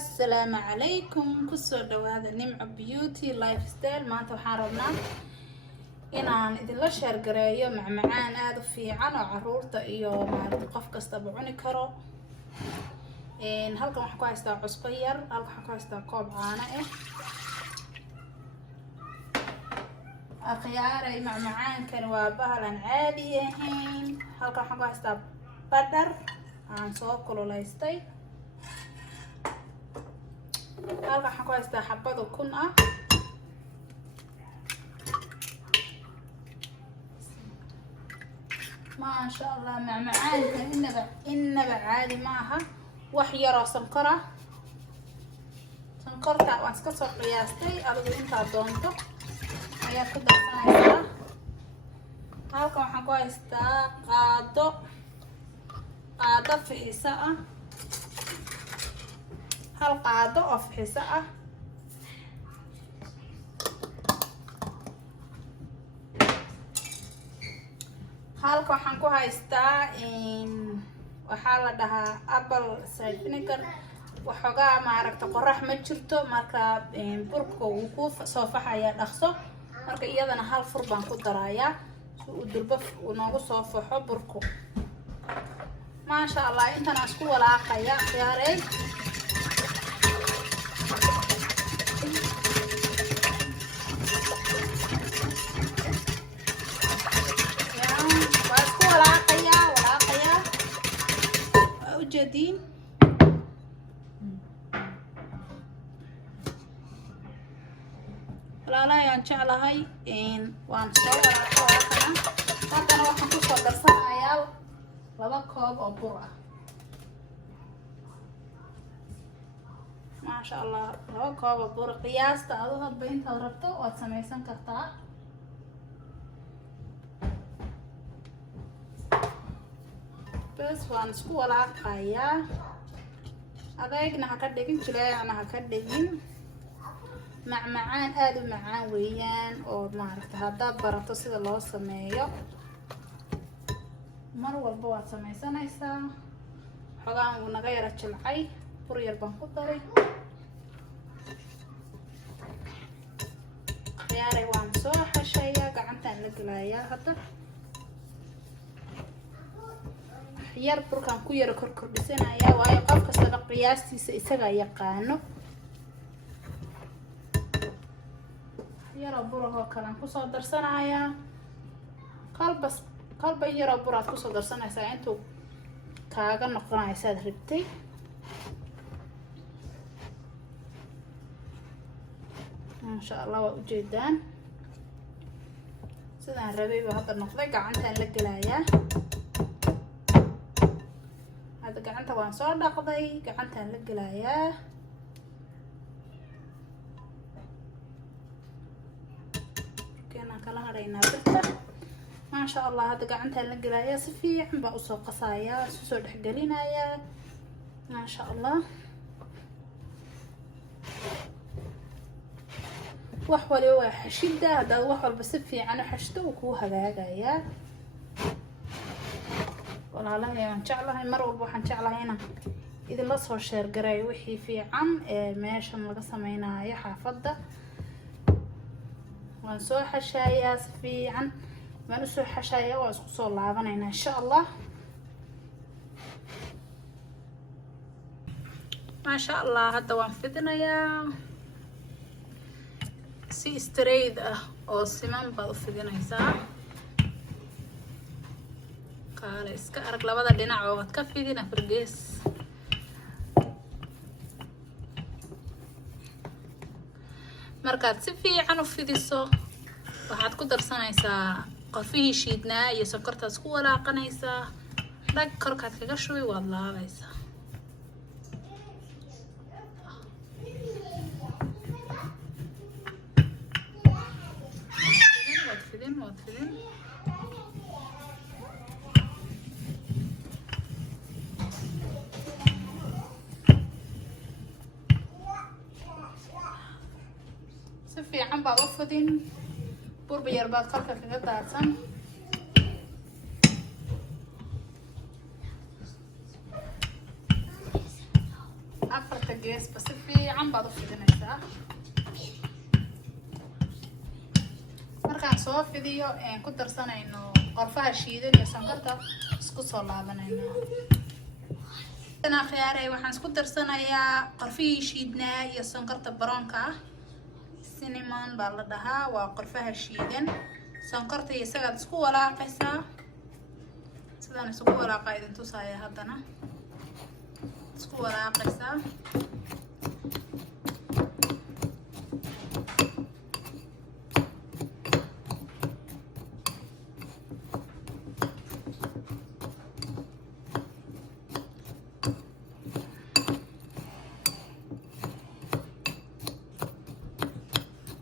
السلام عليكم كسر هذا نمع بيوتي لايف ستايل ما انت وحاربنا inaan idinla sheer gareeyo macmacaan aad u fiican oo caruurta iyo maaragtay qof kasta cuni karo halkan waxaan ku haystaa cusbo yar halkan waxaan ku haystaa koob caano akhyaaray macmacaankan waa bahalan caadi ahayn halkan waxaan ku haystaa badar aan soo kululeystay halkan waxaan ku haystaa xabado kun ah ما شاء الله معمعان إنبا عادي معها وحيرة سنقرة سنقرتها واسكسر قياستي أبدو انتا دونتو ayaa ku darsanaysaa halkan waxaan ku haystaa qaado fixisa ah hal qaado oo fixisa ah halkan waxaan ku haystaa waxaa la dhahaa apple cider vinegar waxoogaa maaragta qorax ma jirto marka burka uu ku soo faxaya dhaqso marka iyadana hal fur baan ku darayaa si uu durba uu noogu soo faxo burku ma sha Allah intan isku walaaqaya khiyaaray جديد لا يان جعلهاي وان soo walaaqana hadana waxaan ku soo darsanayaa 2 koob oo bur ah ma sha Allah 2 koob oo bur qiyaasta aad hadba inta rabto waad sameeysan kartaa bas waan isku walaaqayaa adeegna ha ka dhigin jileecna ha ka dhigin macmacaan aad u macaan weeyaan oo maaragtay haddaad barato sida loo sameeyo mar walba waad samaysanaysaa xogaan uu naga yara jilcay bur yar baan ku daray khiyaaray waan soo xashayaa gacantaan la gelayaa hadda yar burkan ku yara kordhisanaya waayo qof kasta qiyaastiisa isaga yaqaano yara buraho kale ku soo darsanaya qalba yara buraad ku soo darsanaysaa intuu kaaga noqonaysa rabtay ma sha Allah waa u jeedaan sidaan rabay baa hadda noqday gacantaan la gelayaa gacanta waan soo dhaqday gacantaan la gelayaa keenan kala haraynaa birta ma sha Allah hadda gacantaan la gelayaa si fiican baa u soo qasayaa soo dhexgelinayaa ma sha Allah wax waliba waa xashida hadda wax walba si fiican u xashto uu ku hagaagayaa walaalahay aan jeclahay mar walba waxaan jeclahay inaan idinla soo sheer gareeyo wixii fiican ee meeshan laga sameeynayo xaafadda waan soo xashayaa si fiican waan u soo xashayaa waa isku soo laabanaynaa insha Allah ma sha Allah hadda waan fidinayaa si straight ah oo siman baad u fidinaysaa qaale iska arag labada dhinac oo wad ka fidin afargees markaad si fiican u fidiso waxaad ku darsanaysaa qofihii shiidnaa iyo sonkortaas ku walaaqanaysaa dhag korkaad kaga shubi waad laabaysaa waad fidin fiican baa u fidin burba yar baad qalka kaga daadsan gees bas fiican baad u fidinaysaa. Markaan soo fidiyo ku darsanayno qorfaha shiidan iyo sonkorta isku soo laabanayno. Ana khiyaaray waxaan isku darsanayaa qorfihii shiidnaa iyo sonkorta baroonka ah. Cinnamon baa la dhahaa, waa qorfaha shiidan. Sonkorta iyo isaga isku walaaqaysaa. Sidaan isku walaaqay idin tusaya haddana. Isku walaaqaysaa.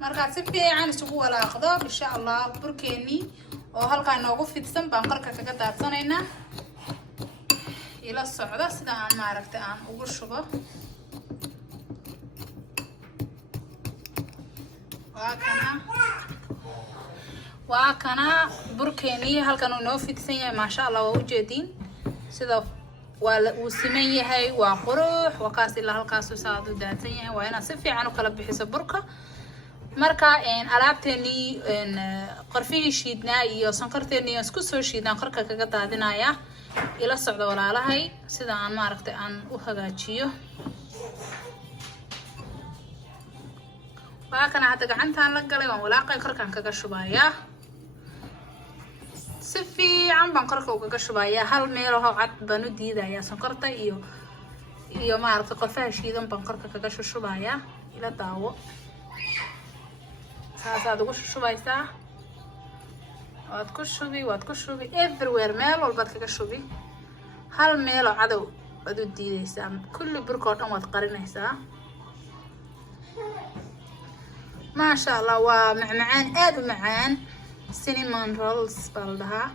marka si fiican isugu walaaqdo insha Allah burkeeni oo halka noogu fidsan baan qarka kaga daadsanaynaa ila socda sida aan maaragtay aan ugu shubo waa kana burkeeni halkan uu noo fidsan yahay ma sha Allah waa u jeedin sida waa uu siman yahay waa qurux wakaas ilaa halkaas uu saad u daadsan yahay waa inaad si fiican u kala bixiso burka marka alaabteeni qorfihii shiidnaa iyo sonkorteeni isku soo shiidnaa qarka kaga daadinaya ila socdo walaalahay sida aan maaragtay aan u hagaajiyo waa kana hadda gacantaan la galay waan walaaqay qarkan kaga shubaya si fiican baan qarka uga shubaya hal meel oo cad baan u diidaya sonkorta iyo maaragtay qorfaha shiidan baan qarka kaga shubaya ila daawo saad ugu shubaysaa waad ku shubi everywhere meel walbaad kaga shubi hal meel oo cadow baad u diidaysaa kulli burka oo dhan waad qarinaysaa ma sha Allah waa macmacaan aad u macaan cinnamon rolls baa la dhahaa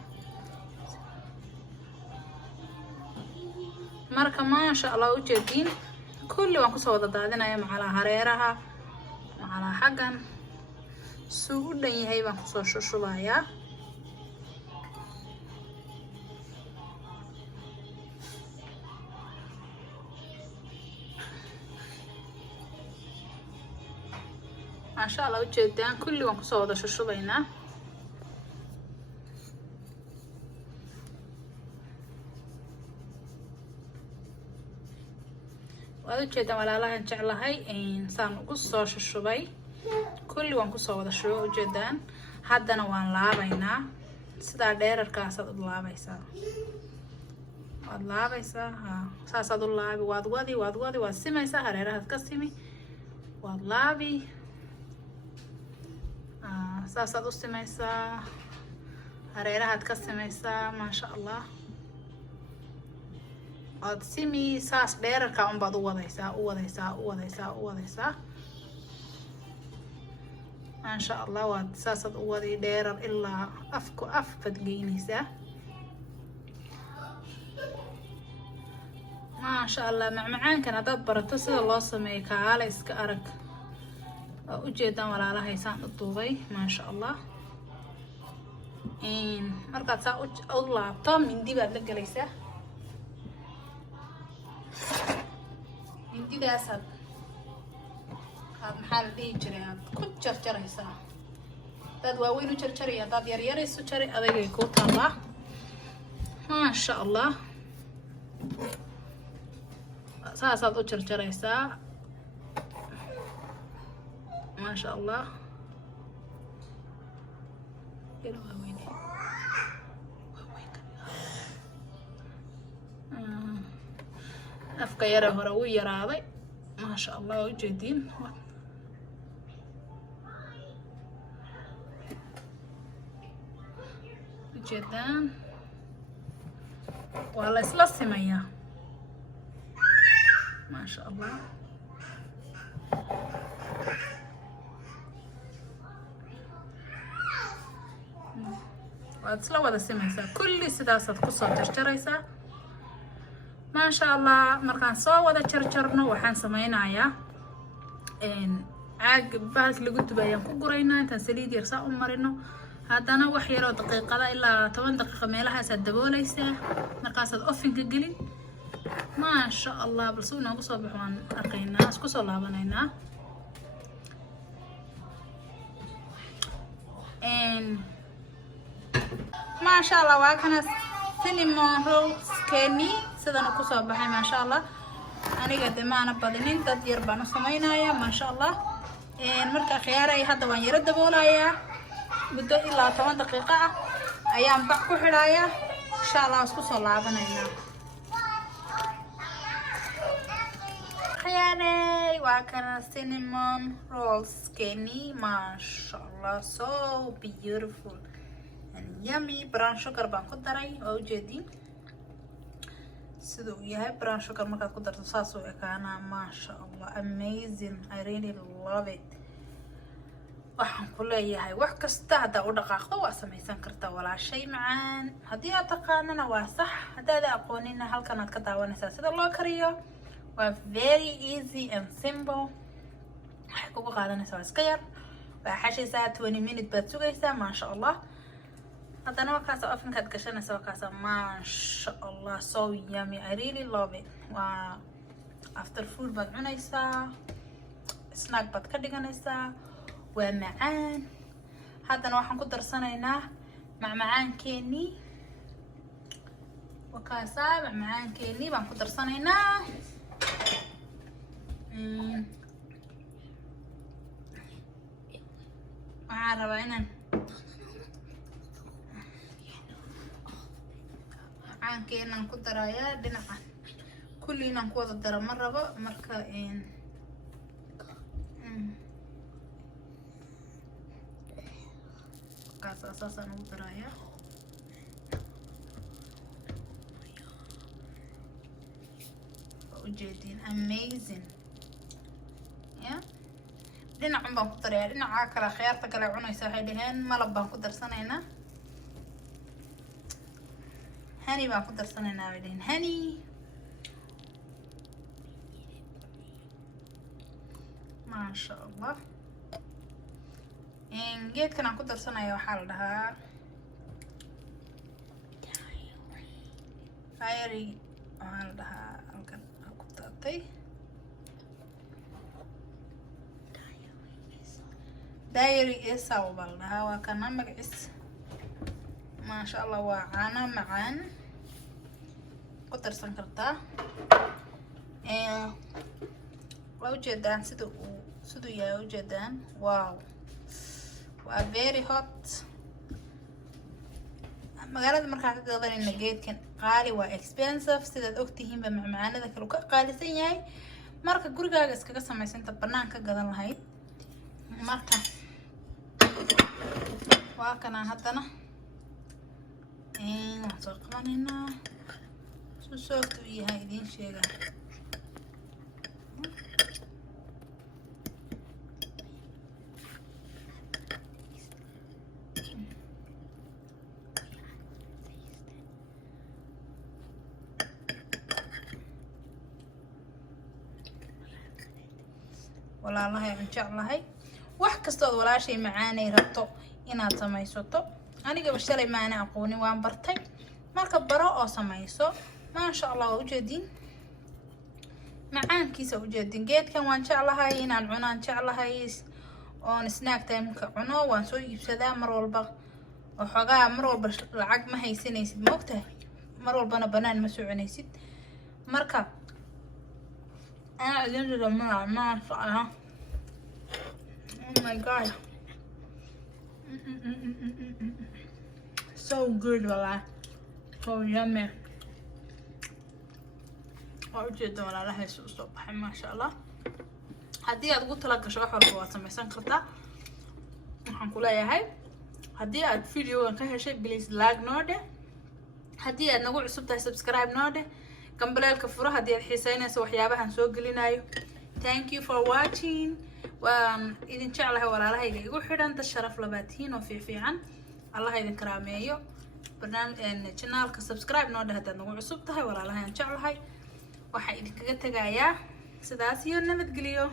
marka ma sha Allah u jeedin kulli waan kusoo wada daadinaya macala hareeraha macala xaggan suu u dhan yahay baan kusoo shushubayaa ma sha Allah u jeedaan kulli waan kusoo wada shushubaynaa waad u jeedaan walaalahan jeclahay saan ugu soo shushubay kulli waan kusoo wada shubo u jeedaan haddana waan laabaynaa sidaa dheerarkaasaad u laabaysaa waad laabaysaa saasaad u laabi waad wadi waad simaysaa hareerahaad ka simi waad laabi saasaad u simaysaa hareerahaad ka simaysaa maasha Allah waad simi saas dheerarkaa unbaad u wadaysaa ما شاء الله واساسد ودي ديرر إلا أفكو أفقد جينيسة ما شاء الله معان كان أدبر تصل الله سميك على إسكارك وجدا ولا على هيسان الطوغي ما شاء الله مرقد سا الله طم من دي بعد الجلسة من دي ده أسد maxaa la dhihi jiray aad ku jarjaraysaa dad waaweyn u jarjaraya dad yaryar isu jaray adagay ku taabaa maasha Allah saasaad u jarjaraysaa maasha Allah afka yara hore u yaraaday maasha Allah u jeedin جدًا والله يسلسي مياه ما شاء الله واتسلو هذا سميسا كل سداسة قصة تشتريسا ما شاء الله مركان صو هذا تشرشرنا وحان سمينايا عاق بالك اللي قلت بيان كوكورينا انت سليد يرسا مرينو هادانا wax yar oo daqiiqada ilaa 10 daqiiqo meelahaas aad dabooleysaa markaas aad oven ka gelin ما شاء الله بس ونا قصوا بحوان أرقينا قصوا الله بنينا إن ما شاء الله واكنا cinnamon rolls كني سيدنا قصوا بحي ما شاء الله أنا قد ما أنا بدنين تدير بانو سمينا يا ما شاء الله إن مركا خياري هذا وان يرد بولايا بدو إلا 8 دقيقة أيام بحكو حرايا إن شاء الله قصوا الله بنينا خياري واكنا cinnamon rolls كني ما شاء الله so beautiful and yummy brown sugar بان كدري أو جديد sidoo yahay brown sugar markaad ku darto saas oo ekaana ma sha Allah amazing I really love it waxaan ku leeyahay wax kasta hada u dhaqaaqdo waa samaysan kartaa walaashay macaan hadii aad taqaanana waa sax hadaad aqoonina halkan aad ka daawanaysaa sida loo kariyo waa very easy and simple waxay kugu qaadanaysaa iska yar waa xashaysaa 20 minutes baad sugaysaa ma sha Allah هذا وكاسة أفن كاد كشنا سوا كاسة ما شاء الله so yummy I really love it after food بدعنيسا snack بدكدجنيسا ومعان هذا نوع حنقدر صنعنا مع معان كيني وكاسة مع معان كيني بنقدر صنعنا مع ربعنا عن كأننا نكون درايا دنقة كلنا نكون الدرا مرة مركا إن كاس أساسا نكون درايا وجدين amazing يا دنقة بنكون درايا دنقة عاكلا خيار تكلا عنا يساعي لهن ما لبا نكون درسنا هنا هني بقى كنت درسنا ناويين هني ما شاء الله إن جيت كنا كنت درسنا يا حالها فايري حالها كنت أعطي دايري إسا وبالها وكان مقعس ما شاء الله وعانا معان قدر سنكرتا وجدان سدو يا وجدان واو very hot magaalada markaa ka gadanayna geedkan qaali waa expensive sidaad ogtihiin ba macmacaanada kale ka qaalisan yahay marka gurigaaga iskaga samaysanta banaanka gadan lahayd marka waa kana hadana waxaan qabanayna soo yahay idin sheega walaalahay aan jeclahay wax kasta oo walaashay macaanay rabto inaad samaysato aniga bashalay maana aqooni waan bartay marka baro oo samayso ma sha Allah u jeedin macaankiisa u jeedin geedkan waan jeclahay inaan cunaan jeclahay oo snack time ka cuno waan soo iibsadaa mar walba oo xogaa mar walba lacag ma haysanaysid ma ogtahay mar walbana banaan ma soo cunaysid marka أنا أجنب ما شاء الله oh my god so good والله so yummy وأجد ولا لها الصبح ما شاء الله هدي أقول لك شو أحب واسمع سنكرتا هنقول يا هاي هدي الفيديو كان شيء بليز لايك نوده هدي نقول عصبتها سبسكرايب نوده كم بلا الكفرة هدي الحسينة سو حيابها نسوق لنا thank you for watching وإذا شاء الله ولا لها يقول حدا أنت الشرف لباتين وفي عن الله إذا كراميه برنامج القناة كسبسكرايب نوده هذا نقول عصبتها ولا لها إن شاء الله هاي waxaa idinkaga tagayaa sidaas iyo nabadgelyo.